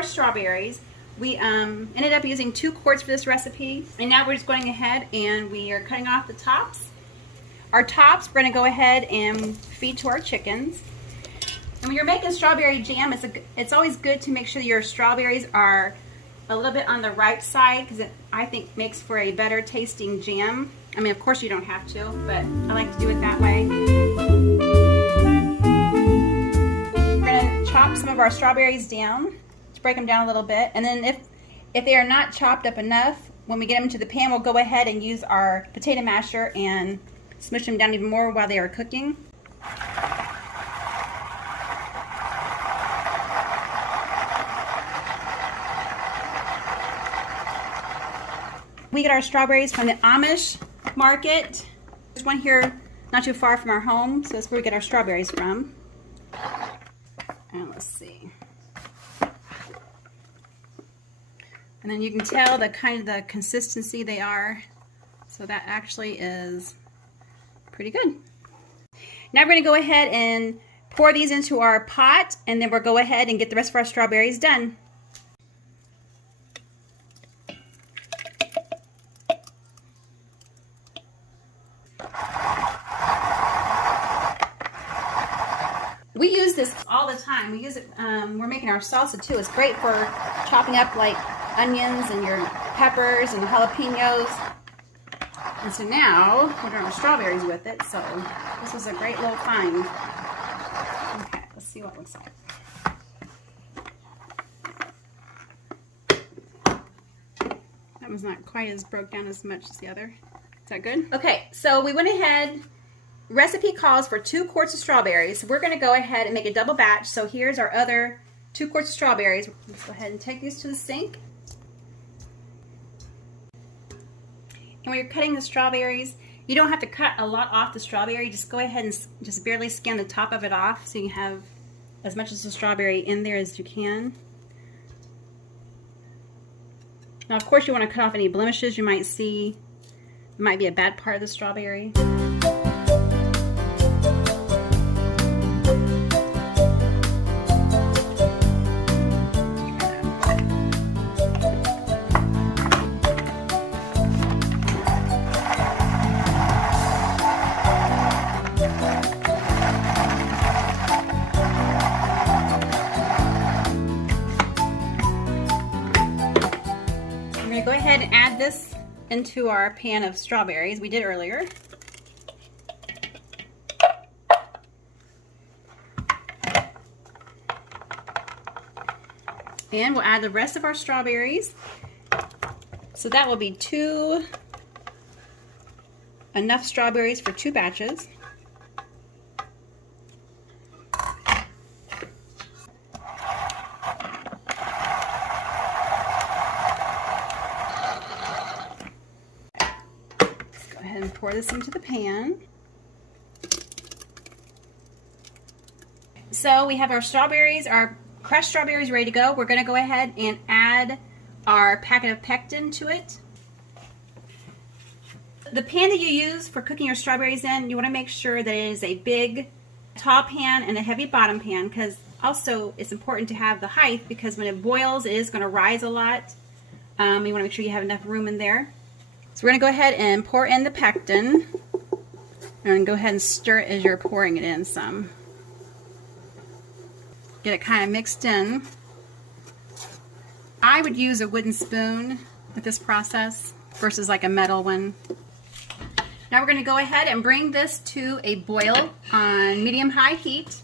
Strawberries. We ended up using 2 quarts for this recipe, and now we're just going ahead and we are cutting off the tops. Our tops we're going to go ahead and feed to our chickens. And when you're making strawberry jam, it's always good to make sure that your strawberries are a little bit on the right side, because it, I think, makes for a better tasting jam. I mean, of course you don't have to, but I like to do it that way. We're going to chop some of our strawberries down. Break them down a little bit, and then if they are not chopped up enough, when we get them into the pan, we'll go ahead and use our potato masher and smush them down even more while they are cooking. We get our strawberries from the Amish market. There's one here not too far from our home, so that's where we get our strawberries from. And let's see. And then you can tell the kind of the consistency they are. So that actually is pretty good. Now we're going to go ahead and pour these into our pot, and then we'll go ahead and get the rest of our strawberries done. We use this all the time. We use it, we're making our salsa too. It's great for chopping up like onions and your peppers and jalapenos. And so now we're doing our strawberries with it. So this was a great little find. Okay, let's see what it looks like. That one's not quite as broke down as much as the other. Is that good? Okay, so we went ahead. Recipe calls for 2 quarts of strawberries. So we're going to go ahead and make a double batch. So here's our other 2 quarts of strawberries. Let's go ahead and take these to the sink. And when you're cutting the strawberries, you don't have to cut a lot off the strawberry. Just go ahead and just barely skin the top of it off so you have as much of the strawberry in there as you can. Now, of course, you want to cut off any blemishes you might see. It might be a bad part of the strawberry. Go ahead and add this into our pan of strawberries we did earlier. And we'll add the rest of our strawberries. So that will be enough strawberries for 2 batches. And pour this into the pan. So we have our strawberries, our crushed strawberries ready to go. We're going to go ahead and add our packet of pectin to it. The pan that you use for cooking your strawberries in, you want to make sure that it is a big tall pan and a heavy bottom pan, because also it's important to have the height, because when it boils it is going to rise a lot. You want to make sure you have enough room in there. So we're going to go ahead and pour in the pectin. And go ahead and stir it as you're pouring it in some. Get it kind of mixed in. I would use a wooden spoon with this process versus like a metal one. Now we're going to go ahead and bring this to a boil on medium-high heat.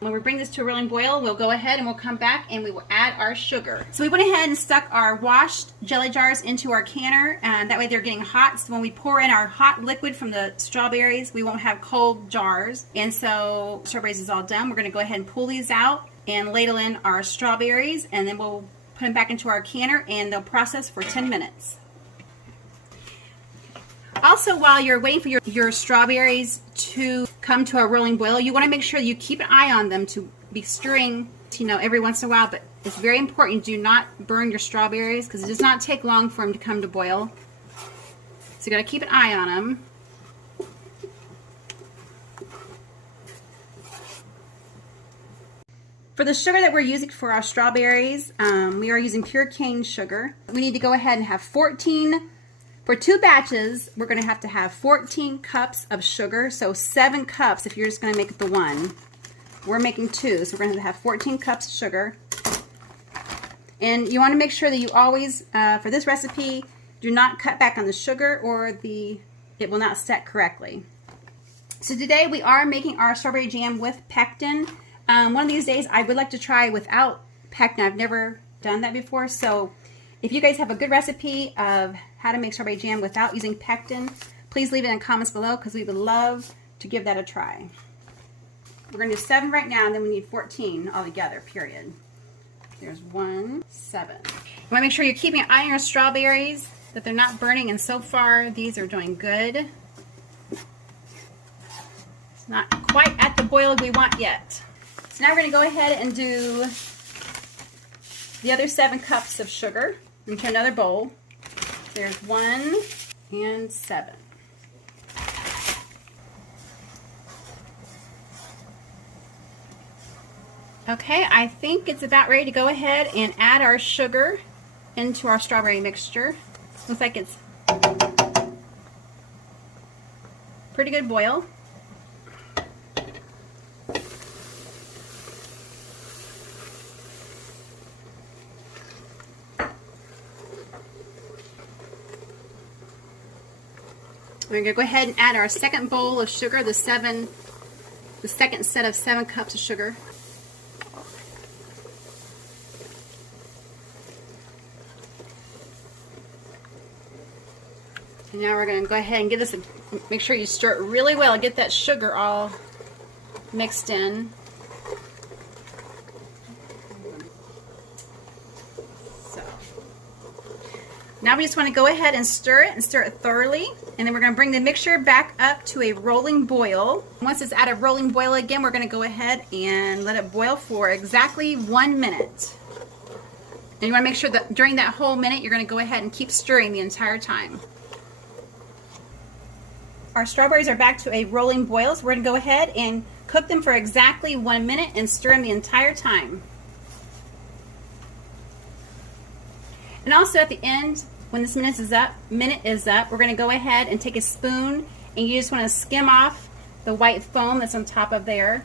When we bring this to a rolling boil, we'll go ahead and we'll come back and we will add our sugar. So we went ahead and stuck our washed jelly jars into our canner, and that way they're getting hot. So when we pour in our hot liquid from the strawberries, we won't have cold jars. And so strawberries is all done. We're going to go ahead and pull these out and ladle in our strawberries, and then we'll put them back into our canner and they'll process for 10 minutes. Also, while you're waiting for your strawberries to come to a rolling boil, you want to make sure you keep an eye on them to be stirring, every once in a while. But it's very important, do not burn your strawberries because it does not take long for them to come to boil. So you got to keep an eye on them. For the sugar that we're using for our strawberries, we are using pure cane sugar. We need to go ahead and have 14. For 2 batches, we're going to have 14 cups of sugar. So 7 cups if you're just going to make it the one. We're making 2, so we're going to have 14 cups of sugar. And you want to make sure that you always, for this recipe, do not cut back on the sugar or it will not set correctly. So today we are making our strawberry jam with pectin. One of these days I would like to try without pectin. I've never done that before, so if you guys have a good recipe of how to make strawberry jam without using pectin, please leave it in the comments below because we would love to give that a try. We're going to do 7 right now, and then we need 14 altogether, period. There's 1, 7. You want to make sure you're keeping an eye on your strawberries, that they're not burning, and so far these are doing good. It's not quite at the boil we want yet. So now we're going to go ahead and do the other 7 cups of sugar into another bowl. There's 1 and 7. Okay, I think it's about ready to go ahead and add our sugar into our strawberry mixture. Looks like it's pretty good boil. We're going to go ahead and add our second bowl of sugar, the second set of 7 cups of sugar. And now we're going to go ahead and give this make sure you stir it really well, get that sugar all mixed in. Now we just want to go ahead and stir it thoroughly, and then we're going to bring the mixture back up to a rolling boil. Once it's at a rolling boil again, we're going to go ahead and let it boil for exactly 1 minute. And you want to make sure that during that whole minute, you're going to go ahead and keep stirring the entire time. Our strawberries are back to a rolling boil, so we're going to go ahead and cook them for exactly 1 minute and stir them the entire time. And also at the end, when this minute is up, we're going to go ahead and take a spoon, and you just want to skim off the white foam that's on top of there.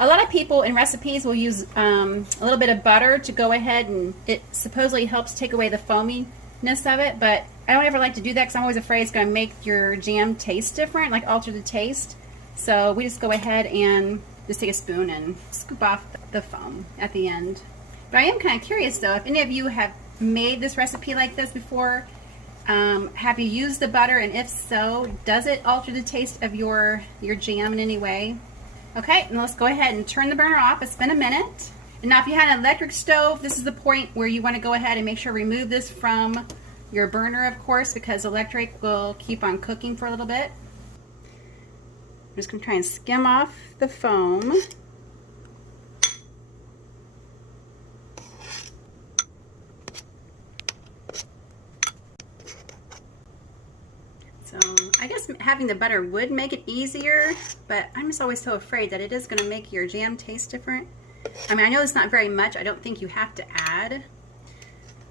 A lot of people in recipes will use a little bit of butter to go ahead, and it supposedly helps take away the foaminess of it, but I don't ever like to do that because I'm always afraid it's going to make your jam taste different, like alter the taste. So we just go ahead and just take a spoon and scoop off the foam at the end. But I am kind of curious though, if any of you have made this recipe like this before, have you used the butter, and if so, does it alter the taste of your jam in any way? Okay, and let's go ahead and turn the burner off. It's been a minute. And now if you had an electric stove, this is the point where you want to go ahead and make sure remove this from your burner, of course, because electric will keep on cooking for a little bit. I'm just going to try and skim off the foam. So I guess having the butter would make it easier, but I'm just always so afraid that it is going to make your jam taste different. I mean, I know it's not very much. I don't think you have to add.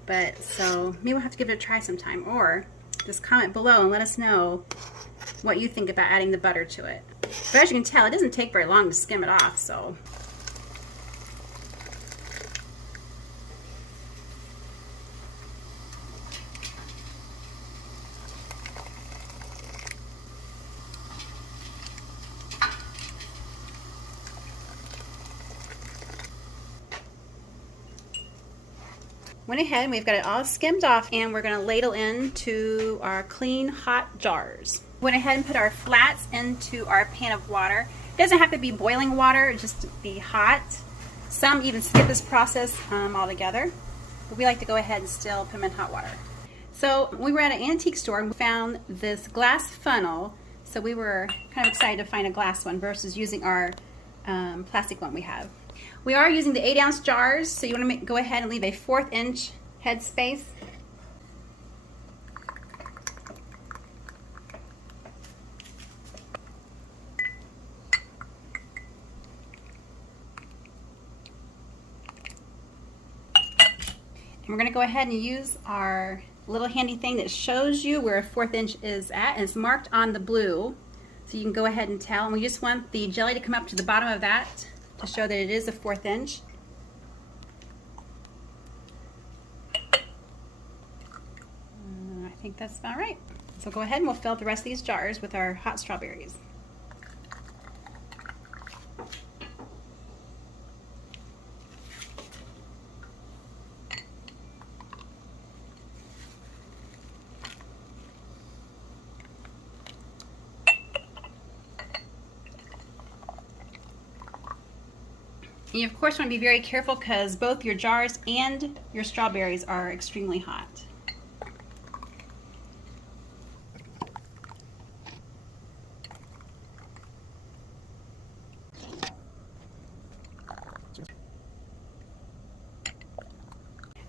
But so maybe we'll have to give it a try sometime, or just comment below and let us know what you think about adding the butter to it. But as you can tell, it doesn't take very long to skim it off, so. Went ahead and we've got it all skimmed off, and we're going to ladle into our clean hot jars. Went ahead and put our flats into our pan of water. It doesn't have to be boiling water, just be hot. Some even skip this process altogether, but we like to go ahead and still put them in hot water. So we were at an antique store and we found this glass funnel, so we were kind of excited to find a glass one versus using our plastic one we have. We are using the 8-ounce jars, so you want to go ahead and leave a 1/4 inch head space. And we're going to go ahead and use our little handy thing that shows you where a 1/4 inch is at, and it's marked on the blue, so you can go ahead and tell. And we just want the jelly to come up to the bottom of that to show that it is a 1/4 inch. I think that's about right. So go ahead and we'll fill up the rest of these jars with our hot strawberries. You of course want to be very careful because both your jars and your strawberries are extremely hot.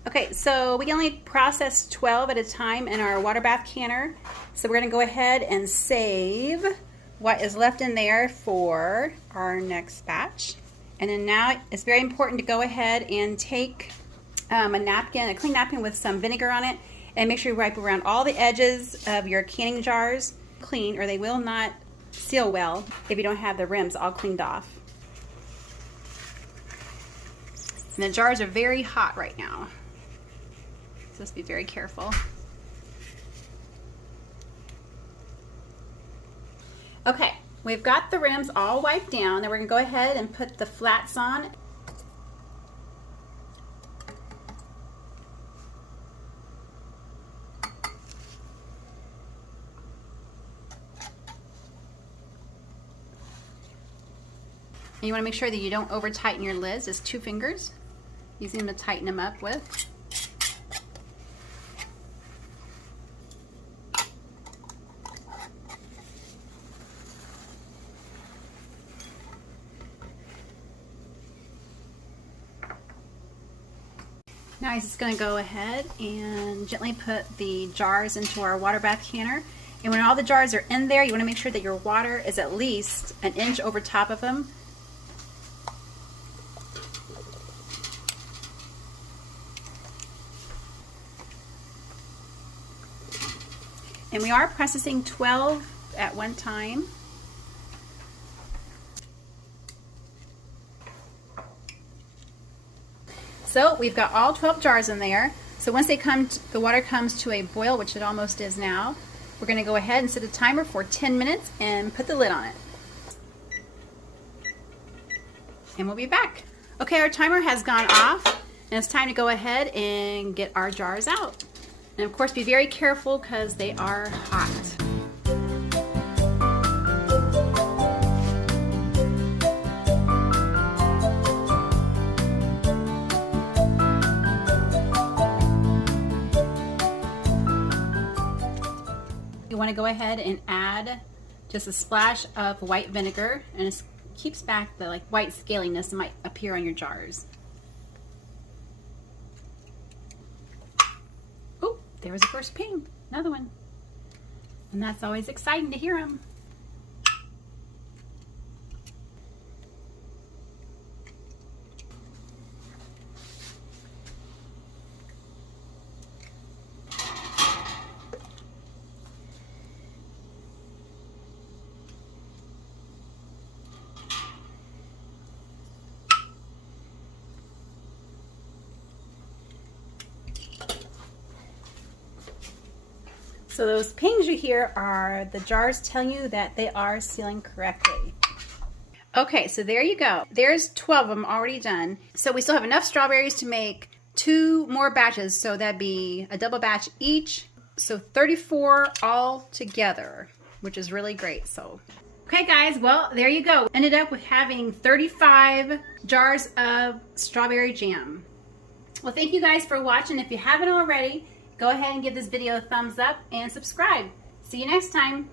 Okay, so we can only process 12 at a time in our water bath canner. So we're going to go ahead and save what is left in there for our next batch. And then now it's very important to go ahead and take a napkin, a clean napkin with some vinegar on it, and make sure you wipe around all the edges of your canning jars clean, or they will not seal well if you don't have the rims all cleaned off. And the jars are very hot right now, so just be very careful. Okay. We've got the rims all wiped down. Now we're going to go ahead and put the flats on. And you want to make sure that you don't over tighten your lids, just 2 fingers, using them to tighten them up with. Now I'm just going to go ahead and gently put the jars into our water bath canner. And when all the jars are in there, you want to make sure that your water is at least 1 inch over top of them. And we are processing 12 at one time. So we've got all 12 jars in there. So once the water comes to a boil, which it almost is now, we're going to go ahead and set a timer for 10 minutes and put the lid on it. And we'll be back. Okay, our timer has gone off, and it's time to go ahead and get our jars out. And of course, be very careful because they are hot. You want to go ahead and add just a splash of white vinegar, and it keeps back the white scaliness that might appear on your jars. Oh, there was the first ping, another one. And that's always exciting to hear them. So those pings you hear are the jars telling you that they are sealing correctly. Okay, so there you go. There's 12 of them already done. So we still have enough strawberries to make 2 more batches. So that'd be a double batch each. So 34 all together, which is really great. So, okay guys, well, there you go. Ended up with having 35 jars of strawberry jam. Well, thank you guys for watching. If you haven't already, go ahead and give this video a thumbs up and subscribe. See you next time.